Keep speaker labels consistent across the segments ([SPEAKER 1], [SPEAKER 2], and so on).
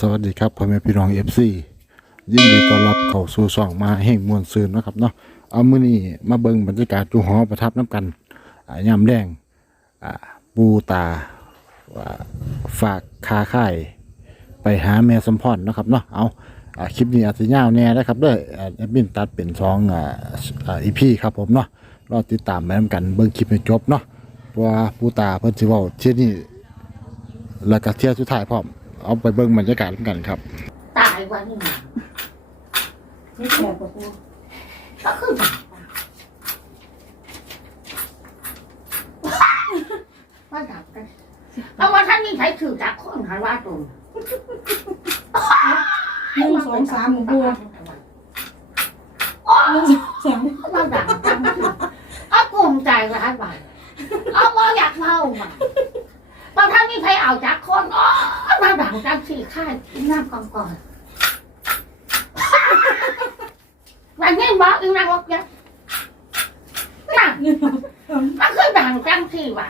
[SPEAKER 1] สวัสดีครับพ่อแม่พี่น้องเอฟซียินดีต้อนรับเข้าสู่ช่องมาแห่งมวลซืนนะครับเนาะเอามื้อนี้มาเบิ่งบรรยากาศจูหอประทับน้ำกันอ่ายามแดงอ่าปูตาว่าฝากคาค่ายไปหาแม่สมพรนะครับเนาะเอาอ่าคลิปนี้อาจจะยาวแน่นะครับเด้ออ่าแอดมินตัดเป็นสองอ่าอ่าอีพีครับผมเนาะรอติดตามไปนำกันเบิ่งคลิปให้จบเนาะเพราะว่าปูตาเพิ่นสิเว้าเที่ยนี้แล้วก็เที่ยวสุดท้ายพร้อม เอาไปเบิ่งบรรยากาศกันครับ
[SPEAKER 2] ตายวันนี้
[SPEAKER 3] นี่แฉกว่าปู
[SPEAKER 2] ก็คือตายว่าดับกันเอาว่าท่านมีใครถือจากคนหันว่าตรง
[SPEAKER 3] หนึ่งสองสามหลวงปูหนึ่งสองสาม
[SPEAKER 2] ว่าดับกันเอากลุ่มใจร้ายไปเอาว่าอยากเมามาบางท่านมีใครเอาจากคนอ๋อ มาดังจากสี่ค่ายน้ำก่อนก่อนวันนี้บอกอีนางบอกยังนั่ง
[SPEAKER 3] มั
[SPEAKER 2] นคือดังจังที่ว่ะ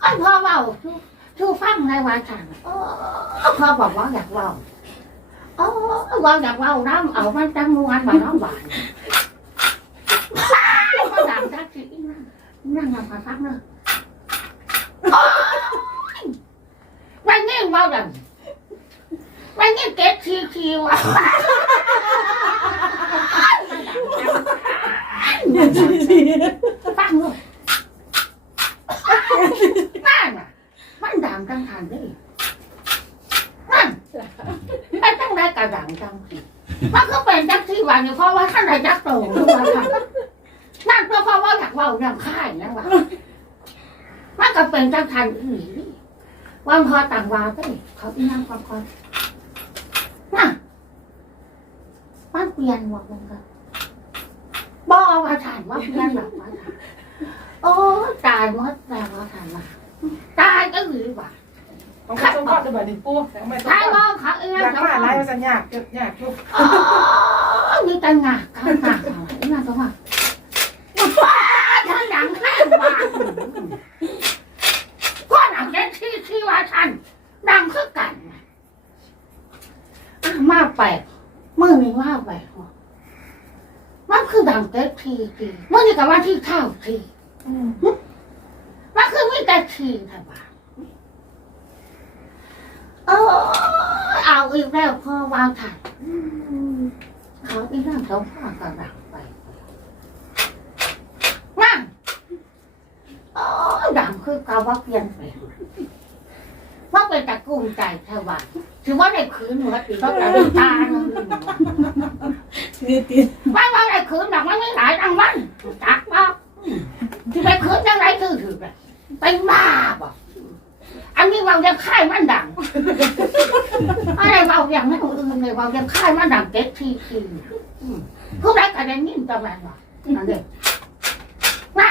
[SPEAKER 2] ไอ้พ่อเว่าชูชูฟังในวาฉันโอ้พ่อบอกว่าอยากเว่าโอ้ว่าอยากเว่าน้ำเอามันจังมวนมาน้องหวานก็ดังจังที่นั่งนั่งมาฟังเนอะโอ๊ย เว่าดังวันนี้เก็ตทีทีว่ะ
[SPEAKER 3] หนึ่งสี่สี่
[SPEAKER 2] ฟังเลยนั่นน่ะมันดังจังทันเลยนั่นไอ้ตั้งได้กระดังจังสิมันก็เป็นจังที่วันนี้เพราะว่าท่านได้จักโตทุกวันค่ะนั่นก็เพราะว่าอยากเว่าอย่างค่ายนะวะมันก็เป็นจังทันอีหลี วันพอต่างวาไปเขาอีนั่งก่อนก่อนน่ะมันเปลี่ยนหมดเลยค่ะบอว่าถานว่าเพื่อนแบบว่าถานโอ้ตายหมดแล้วว่าถานว่าตายก็หรือว่า
[SPEAKER 4] ต้องข้าต้องข้าจะแบบนี้ปูแต่ไม่ต้อง
[SPEAKER 2] ตาย
[SPEAKER 4] ข้า
[SPEAKER 2] ว่าเขาเอง
[SPEAKER 4] อยาก
[SPEAKER 2] จะ
[SPEAKER 4] มา
[SPEAKER 2] ว่า
[SPEAKER 4] ไล่มาสัญญาเกิดอยากลูก
[SPEAKER 2] อ๋อมีแต่งาข้างหน้าเขาอีนั่นก็ว่าว้าท่านหนังแค่ว่าก็หนังแค่ที่ที่ว่าท่านดังคือกันอะมาแปลกเมื่อนี้ว่าแปลกว่ะมันคือดังเต็ ทีทีเมื่อนี้กับว่าที่เท่าทีมันคือมีแต่ทีแต่ว่าเออเอาอีกแล้วพอวางถ่ายอืมเขาอีกแล้วเขาพากระดังไปนั่นเออดังคือเกาว่าเปลี่ยนไปว่าเป็นตะกุ่มใจแค่ว่าถือว่าได้คืนเหมือนตีเขาแต่ดูตา เนอะ
[SPEAKER 3] สี่ตี
[SPEAKER 2] ว่าว่าได้คืนหนักมันไม่หลายรางวัลจักว่าที่ไปคืนจังไรคือถือไปเป็นบ้าบ่อันนี้เรายังค่ายมันดังอะไรเราอย่างไม่คนอื่นเลยเรายังค่ายมันดังเก็ตทีทีผู้ใดก็ได้ยินตรงนั้นว่ะนั่นเองน่ะ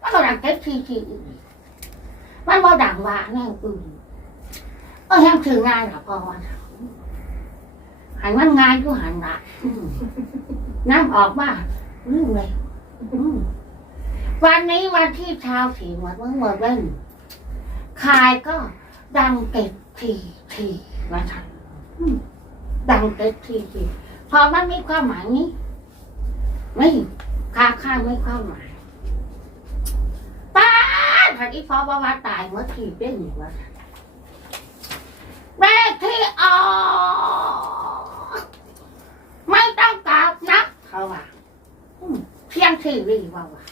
[SPEAKER 2] มันก็ดังเก็ตทีทีมันบ่ดังว่าแน่อื่นเออยังถืองายหรอพ่อวัน หันมันงายก็หันละน้ำออกมาลืมเลยวันนี้วันที่ช้าสีหมดเมื่อเมื่อเล่นคายก็ดังเก็ตทีทีนะท่านดังเก็ตทีทีพอมันมีความหมายนี้ไม่ค่าค่าไม่ความหมายป้าถ้าที่พอว่าว่าตายเมื่อทีเป็นอยู่ว่าแม่ที่ออกไม่ต้องกลับนะ เขาว่าเพียงทีรีว่าว่า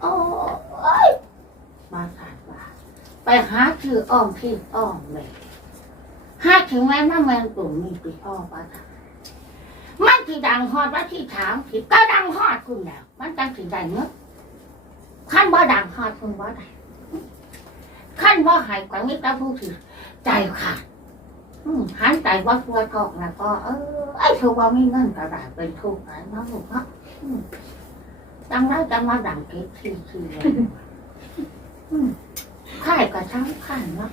[SPEAKER 2] โอ้ยมาขาดว่า ไปหาชื่ออ้อมที่อ้อมเลยหาถึงแม้ว่าแมงตุ่มมีปีอ้อมว่าค่ะมันที่ดังฮอดว่าที่ถามผิดก็ดังฮอดคุณแล้วมันจังสิได้เนอขั้นว่าดังฮอดคุณว่าได้ขั้นว่าหายกว่ามิตรผู้ถือใจขาด หันใจว่าตัวทองแล้วก็เออไอ้ถือว่าไม่เงินกระดาษเป็นทุกข์นะน้องลูกเนาะอืมจังได้จังว่าดังเก็บทีทีเลยอืมข่ายกับช้างข่ายเนาะ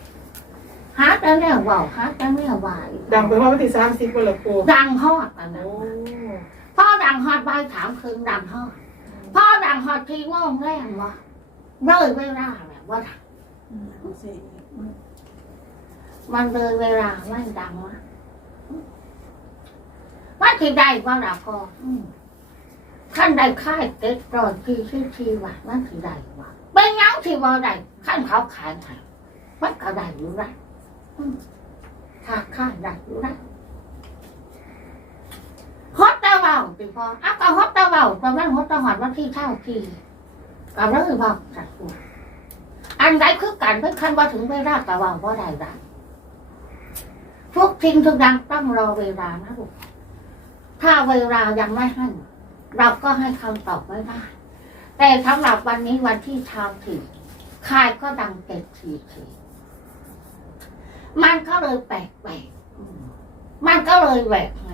[SPEAKER 2] หาแต่แล้วเว่าหาแต่แล้วว่าอีก
[SPEAKER 4] ดังไปว่าวันที่สามสิบวันละปู
[SPEAKER 2] ดังฮอดกันนะ
[SPEAKER 4] โอ้
[SPEAKER 2] พ่อดังฮอดใบายถามคืนดังฮอดพ่อดังฮอดทีว่องแรงวะเลยเวลาแบบว่าดัง
[SPEAKER 3] สี่
[SPEAKER 2] มันเลยเวลาไม่ดังวะว่าที่ใดว่าเราพอขั้นใดค่ายเต็ดรอยที่ชื่อทีว่ามันที่ใดว่าเป็นเงาที่ว่าใดขั้นเขาขายให้มันก็ได้อยู่ได้อืมถ้าค่ายได้อยู่ได้ฮอตตะเบาติพออ้าวก็ฮอตตะเบาตอนนั้นฮอตตะหอดวันที่เท่าทีก็เลยบอกสักตัวอันใดคือกันเพื่อคันว่าถึงเวลาตะเบาว่าใดได้ ทุกทิ้งทุกอย่างต้องรอเวลานะลูกถ้าเวลายังไม่ให้เราก็ให้คำตอบไม่ได้ แต่สำหรับวันนี้วันที่ชาวถีคายก็ดังเต็ดทีทีมันก็เลยแปลกแปลกๆมันก็เลยแหวกไง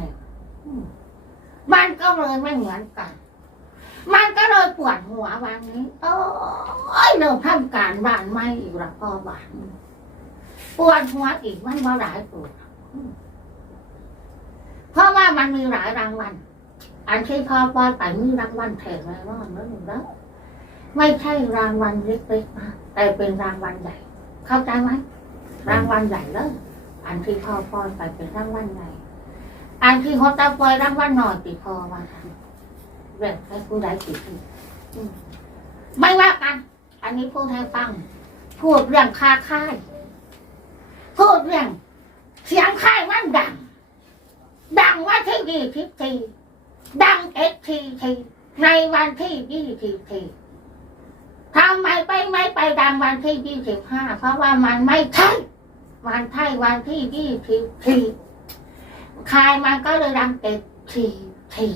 [SPEAKER 2] อืมมันก็เลยไม่เหมือนกัน มันก็เลยปวดหัววันนี้ โอ้ยเราทำการบ้านไม่อีกแล้วพ่อบานปวดหัวอีกมันว่าหลายปวด เพราะว่ามันมีหลายรางวัล อันที่พ่อป้อนไปมีรางวัลแถมไว้รอดแล้วหนึ่งแล้ว ไม่ใช่รางวัลเล็กๆนะแต่เป็นรางวัลใหญ่ เข้าใจไหมรางวัลใหญ่เลยอันที่พ่อป้อนไปเป็นรางวัลใหญ่ อันที่เขาตาปล่อยรางวัลหน่อยติพอมาทำแบบให้ผู้ใดติดไม่ว่ากัน อันนี้พูดให้ฟัง พูดเรื่องค่าค่าย พูดเรื่อง เสียงค่ายมันดัง ดังว่าที่ยี่สิบทีดังเอ็กทีทีในวันที่ยี่สิบทีทำไมไปไม่ไปดังวันที่ยี่สิบห้าเพราะว่ามันไม่ใช่วันใช่วันที่ยี่สิบทีคายมันก็เลยดังเอ็กทีที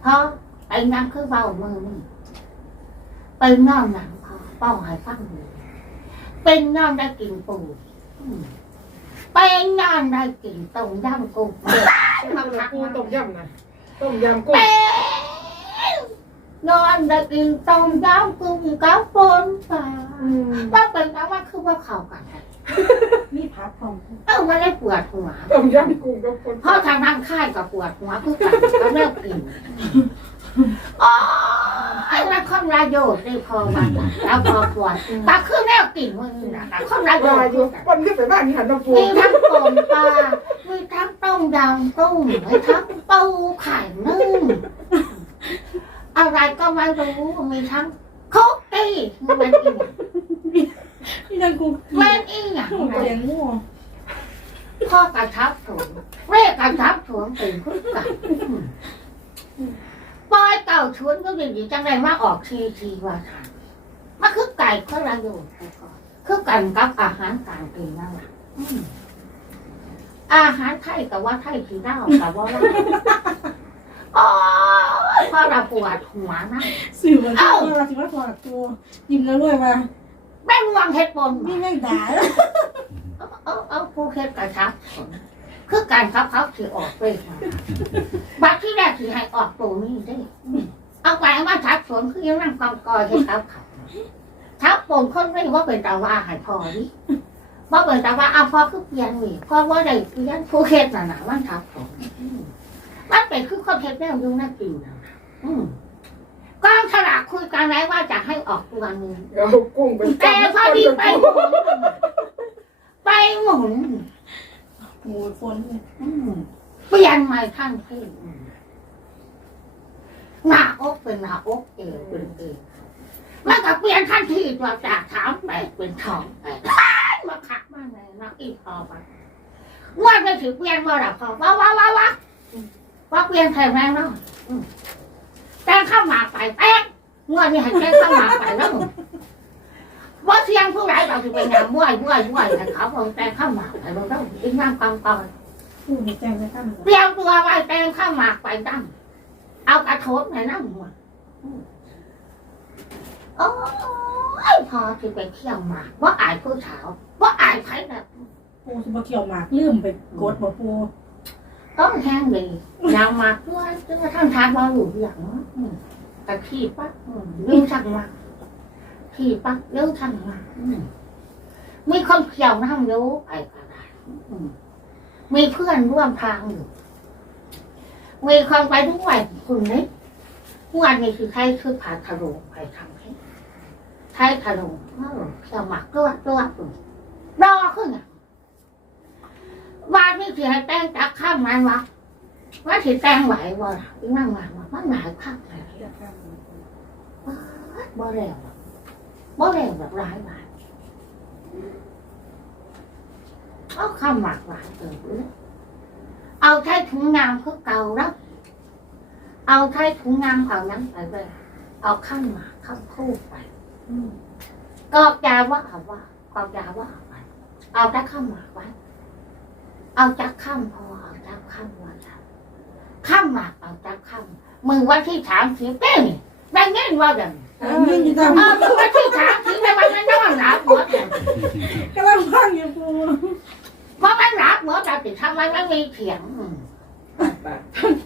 [SPEAKER 2] เพราะไอ้นั่นคือเบามือนี่เป็นนอนหนังพอป้าหายฟังเลยเป็นนอนได้กินปู เป็นนอนได้กินต้มยำกุ้งเด็ก
[SPEAKER 4] ทำละปูต้มยำนะต้มยำกุ้ง
[SPEAKER 2] เป็นนอนได้กินต้มยำกุ้งกับปนปลา
[SPEAKER 4] อืม
[SPEAKER 2] ว่าเป็นแต่ว่าคือว่าเข้ากันไง
[SPEAKER 3] มีพับของ
[SPEAKER 2] เออไม่ได้ปวดหัว
[SPEAKER 4] ต้มยำกุ้งกับคน
[SPEAKER 2] เพราะทางนั่งค่ายกับปวดหัวคือกันก็เลิกกิน อ๋อไอ้นั่นคนระโยชน์ได้พอวันแล้วพอปวดตาคือแนวกินมือนี่นะคนระโย
[SPEAKER 4] ว่า
[SPEAKER 2] ชน์
[SPEAKER 4] อยู่ปนที่ไปบ้านนี่หันมาปู
[SPEAKER 2] มีทั้งต้มปลามีทั้งต้มยำกุ้งมีทั้งปูไข่นึ่งอะไรก็ไม่รู้มีทั้งคุกกี้มันอีก
[SPEAKER 3] พี่นันกู
[SPEAKER 2] มันอีกอย่าง
[SPEAKER 3] หนูเลี้ยงงู
[SPEAKER 2] พ่อกระชับถุงเรียกกระชับถุงเป็นคุกกัน ปล่อยเก่าชวนก็ดีๆจังไรมาออกทีทีว่าทานมันคือไก่ข้าวราโยนไปก่อนคือกันกับอาหารการกินนั่นแหละอืมอาหารไทยกับว่าไทยคือเล่ากับว่าเล่าอ๋อพอเราปวดหัวนะ
[SPEAKER 3] สื่อมันก็เราสิว่าพอตัวยิ้มแล้วรวยมา
[SPEAKER 2] แม่งวางเห็ดปน
[SPEAKER 3] ไม่แม่งด่า
[SPEAKER 2] เอาเอาเอาผู้เห็ดกระชับคือการเขาเขาถือออกเล ถือให้ออกตัวนี้ได้เอาไปเอามาทับสวนคือยังนั่งกองกอยให้เขาเขาทับปนคนไม่ว่าเป็นตาว่าใหายพอดิว่าเป็นตาว่าเอาพอคือเปลี่ยนนี่เพราะว่าได้เปลี่ยนผู้เห็ดน่ะนะมันทับสนมันเป็นคือคนเห็ดแนวยุ่งน่ากินนะอืมกองฉลากคุยกันไว้ว่าจะให้ออกตัวหนึง
[SPEAKER 4] เอากุ้งไป
[SPEAKER 2] แต่พอดีไปหมุนไปหมุน
[SPEAKER 3] หมูฝน
[SPEAKER 2] อืมเปลี่ยนใหม่ทั้งที่ อืมหน้าอกเป็นหน้าอกเอวเป็นเอวมันก็เปลี่ยนทันทีตัวจากถามแปดเป็นทองแปดมาขักมาในนักอีพอไปว่าไม่ถือเปลี่ยนว่าหรอพอว่าว่าว่าว่าว่าเปลี่ยนแข็งแรงแล้วอืมแต่งเข้ามาไปแป้งงวดนี้ให้แป้งเข้ามาไปแล้วว่าเสียงผู้ไรเราจะไปงานมั่วมั่วมั่วให้เขาบอกแต่งเข้ามาไปเราต้องอีกน้ำกำกอย
[SPEAKER 3] ผู้มีแจ้งได้ตั้ง
[SPEAKER 2] เตรียมตัวไว้แตงข้าวหมากไปตั้ง เอากระโถนในน้ำหัวอืมโอ้ยพอที่ไปเที่ยวหมากว่าอายผู้สาวว่าอายใครแบบ
[SPEAKER 3] ปูสิบ่เกี่ยวหมากลืมไปกดบ่ปู
[SPEAKER 2] ต้องแห้งดียาวหมากด้วยจนกระทั่งทานบอลหลูอย่างนั้นอืมแต่ขี้ปั๊กอืมเรื่องช่างหมากขี้ปั๊กเรื่องช่างหมากอืมมีคนเขี่ยวน้ำรู้ไปก็ได้อืมมีเพื่อนร่วมทางอยู่ มีคนไปด้วยคุณนี่วันนี้คือใครคือผ่านถลุไปทำให้ใช้ถลุงเออเขี่ยวหมากตัวตัวอืมรอขึ้นอะว่านี่สิให้แต่งจักข้ามมันวะว่าสิแต่งไหวบ่ล่ะอีนั่งงานวะมันหลายข้ามเลยบ่เร็วบ่เร็วแบบร้ายบาทเอาข้ามหมากหลายเติมเลย เอาใช้ถุงงามคือเก่าแล้วเอาใช้ถุงงามเอานั้นไปเลยเอาข้ามหมากข้ามคู่ไป
[SPEAKER 3] อืม
[SPEAKER 2] กอกยาว่าเอาว่ากอกยาว่าเอาไปเอาจักข้ามหมากไว้เอาจักข้ามพอเอาจักข้ามว่าจักข้ามหมากเอาจักข้ามมึงวันที่สามสิบเต้นได้เงินว่าอย่าง
[SPEAKER 3] เออนี่อยู่
[SPEAKER 2] เอ
[SPEAKER 3] ทาง
[SPEAKER 2] อมึงวันที่สามสิบได้วันนั้นนอนหลับหมดเลย
[SPEAKER 3] กำลังฟังอยู่ปู
[SPEAKER 2] เพราะมันหลับหมดแต่ติดทำไมไม่มีเสียงอืม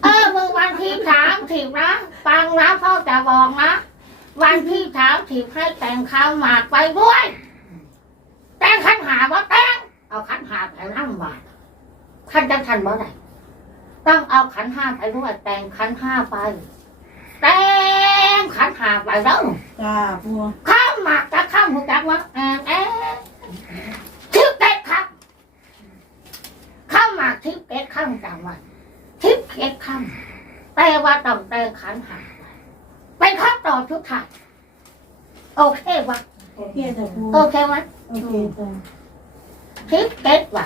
[SPEAKER 2] เออมึงวันที่สามสิบนะฟังนะพ่อจะบอกนะ วันที่สามสิบให้แต่งข้าวหมากไปด้วย แต่งขันหาว่าแต่งเอาขันหาไปนั่งบาทขันจะทันเมื่อไหร่ต้องเอาขันห้าไปด้วย แต่งขันห้าไป แต่งขันหาไปแล้ว
[SPEAKER 3] จ้าปู
[SPEAKER 2] ข้ามหมากจะข้ามหัวจักวะแอนแอนทิพเก็ตครับ ข้ามหมากทิพเก็ตข้ามจังหวัดทิพเก็ตข้ามแต่ว่าต้องแต่งขันหาไปเป็นข้อต่อทุกท่านโอเควะ
[SPEAKER 3] โอเคจ้าปู
[SPEAKER 2] โอเคไหม
[SPEAKER 3] โอเคจ้า
[SPEAKER 2] ทิพเก็ตวะ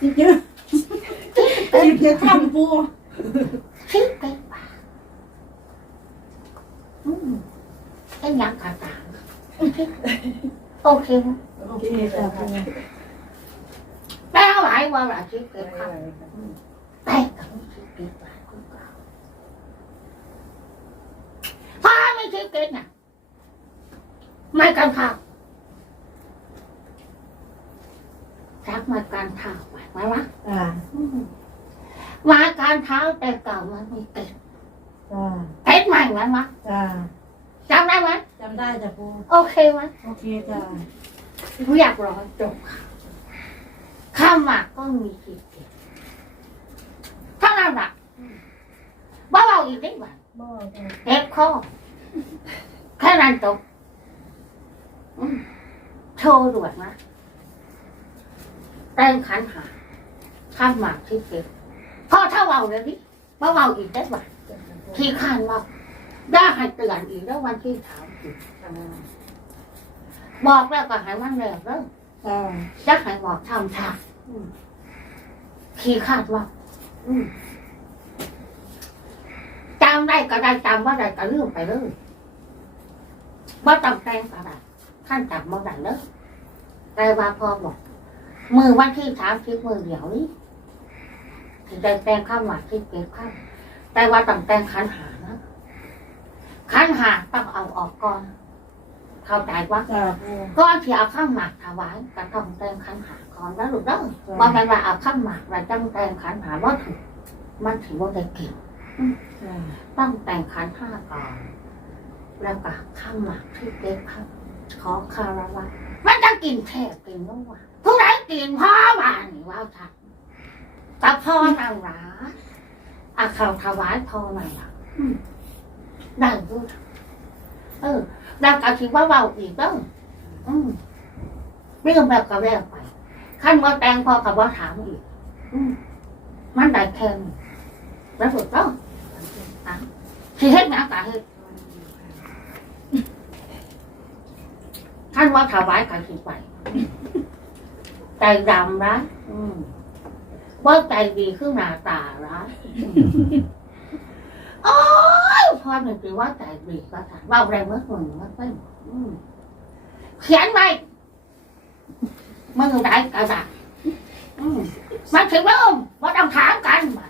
[SPEAKER 3] จิบเยอะจิบเยอะทำปู
[SPEAKER 2] ทิพเก็ตวะอืมไอ้ยังกระต่างโอเคไหม
[SPEAKER 3] โอเคจ้าปู
[SPEAKER 2] แปลหลายว่าละทิพเก็ตครับแต่กับทิพเก็ตวะคุณเก่าถ้าไม่ทิพเก็ตน่ะไม่กันข้าวชักมาการเท้าไปไหมวะมาการเท้าแต่เก่ามันไม่เก็ตเก็ตใหม่ไหมวะ
[SPEAKER 3] จำ
[SPEAKER 2] ได้ไหม
[SPEAKER 3] จำได้จ้าปู
[SPEAKER 2] โอเคไหม
[SPEAKER 3] โอเคจ้า
[SPEAKER 2] เรียบร้อจบค่ะ ข้ามาก็มีสิทธิ์เก็บเท่านั้นแหละว่าเราอีกได้
[SPEAKER 3] บ้า
[SPEAKER 2] เก็บข้อแค่นั้นจบโชว์ด่วนนะแรงขันหาข้ามากที่เก็บพอถ้าเราเลยดิว่าเราอีกได้ไหมที่ข้านว่าได้ให้เตือนอีกแล้ววันที่ถามบอกแล้วก็ให้มันแล้วแล้ว
[SPEAKER 3] จ้า
[SPEAKER 2] จะให้บอกทำทางขี้คาดว่าอืมจำได้ก็ได้จำว่าได้ก็ลืมไปเลยว่าต้องแต่งก็ได้ขั้นจำว่าได้เลยแต่ว่าพอบอก มือวันที่สามสิบมือเดียวนี้ถึงได้แต่งข้ามหมาที่เก็บข้ามแต่ว่าต้องแต่งขันหานะขันหาต้องเอาออกก่อน เข้าใจว่า
[SPEAKER 3] จ้าปู
[SPEAKER 2] ก่อนที่เอาข้ามหมากถวายก็ต้องแต่งขันหาก่อนแล้วลูกเด้อว่ากันว่าเอาข้ามหมากเราต้องแต่งขันหาว่าถูกมันถือว่าได้เกี่ยว
[SPEAKER 3] จ้า
[SPEAKER 2] ต้องแต่งขันห้าก่อน แล้วก็ข้ามหมากที่เก็บข้ามขอคารวะมันจะกินแทบกินนุ่วผู้ใดกินพ่อมานี่ว่าทักแต่พ่อนางหลาอาเขาถวายพ่อหน่อยละอืมได้ด้วยเออ แล้วก็คิดว่าเบาอีกเด้ออืมเรื่องแบบก็แล้วไปขั้นว่าแตงพอกับว่าถามอีก อืมมันได้แค่นี้แล้วถูกต้องอะที่เฮ็ดนะกะเฮ็ดท่านว่าถวายกันสิไปใจดำนะอืมว่าใจดีขึ้นหน้าตาละ โอ้ยพอหนึ่งปีว่าใจดีก็ถามว่าอะไรเมื่อคนเมื่อเป็นอืมเขียนไว้มึงได้กระดาษอืมมาถึงแล้วว่าต้องถามกันว่า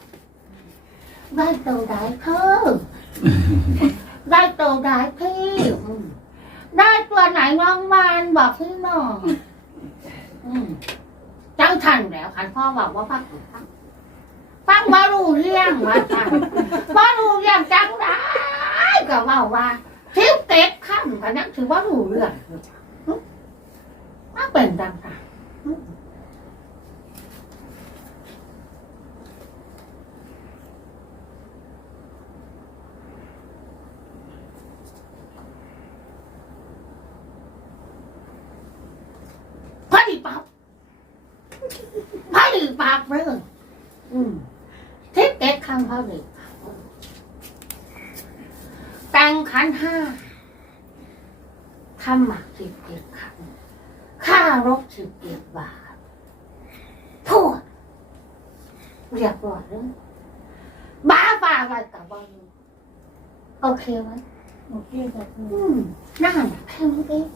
[SPEAKER 2] ได้ตัวได้เธอได้ตัวได้พี่อืมได้ตัวไหนน้องมันบอกพี่หน้องอืมจังทันแล้วคันพ่อบอกว่าฟังฟัง ฟังบารู้เรื่องมาฟังมารู้เรื่องจังได้ก็ว่าว่าทิวเต็กขั้นกันนั้นถือว่ารู้เรื่องมาเป็นจังไง เขาเลยแต่งขันห้าทำหมักสิบเอ็ดขันค่ารถสิบเอ็ดบาทพูด เรียบร้อยเลยบ้าบ้าอะไรกับบ้าโอเคไหม
[SPEAKER 3] โอเคจ้ะปู
[SPEAKER 2] อืมนั่นแค่นี้เอง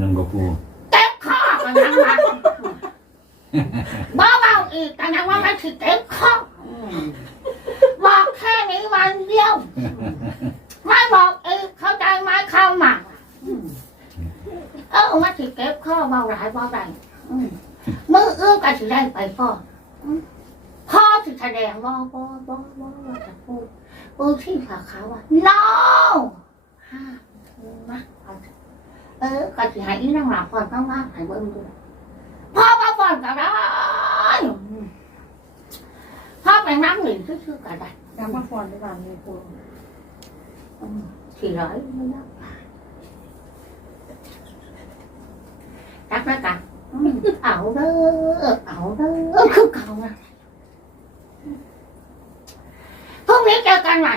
[SPEAKER 5] ยังบ่ปู
[SPEAKER 2] เต็มข้อกันยังไงบ้าเบาอีกแต่ยังว่ามันคือเต็มข้ออืมบอกแค่นี้วันเดียว ไม่บอกอีกเข้าใจไหมเข้าหมัก อืมเออมาสิเก็บข้อเบาหลายเบาใดอืมมือเอื้อมกันสิได้ไปก่อนอืมพ่อสิแสดงบ่าบ่บ่บ่ว่าจะพูดพูดที่ฝาเขาว่า no ห้ามาเอาเถอะเออก็สิให้อีนั่งหลับก่อนต้องว่าให้เบิ่งดูพ่อมาก่อนก็ได้พ่อไปนั่งหนึ่งซื่อๆก็ได้
[SPEAKER 3] กำมาฟอนด้วยกันเลยปู
[SPEAKER 2] อืมสี่ร้อยไม่ได้ รักนะกันอืมเอาเด้อเอาเด้อคือเก่านะพรุ่งนี้เจอกันใหม่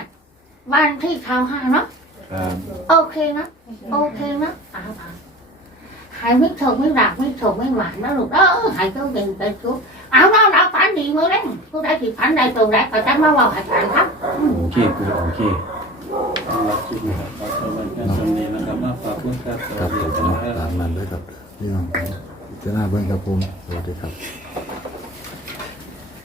[SPEAKER 2] วันที่เช้าห้าเนาะ
[SPEAKER 5] ครับ
[SPEAKER 2] โอเคนะโอเคนะเอาเอาหายไม่ถกไม่หลับไม่ถกไม่หวานนะลูกเออหายเจ้าเด่นไปชุบเอาเราเราฝันดีมือเล่นผู้ใดที่ฝันใดตรงใดก็จะมาบอกให้ฝันครับ
[SPEAKER 5] โอเคปูโอเค
[SPEAKER 6] สำหรับคลิปนี้ครับขอสวัสดีครับนี้นะครับมาฝากคุณครับส
[SPEAKER 1] ค
[SPEAKER 6] วั
[SPEAKER 1] รั
[SPEAKER 6] ส
[SPEAKER 1] บ
[SPEAKER 6] ดี
[SPEAKER 1] ผม
[SPEAKER 6] ครับ
[SPEAKER 1] ตามนั้นเลยครับ พี่น้องพิจารณาเบิ่งครับผมสวัสดีครับ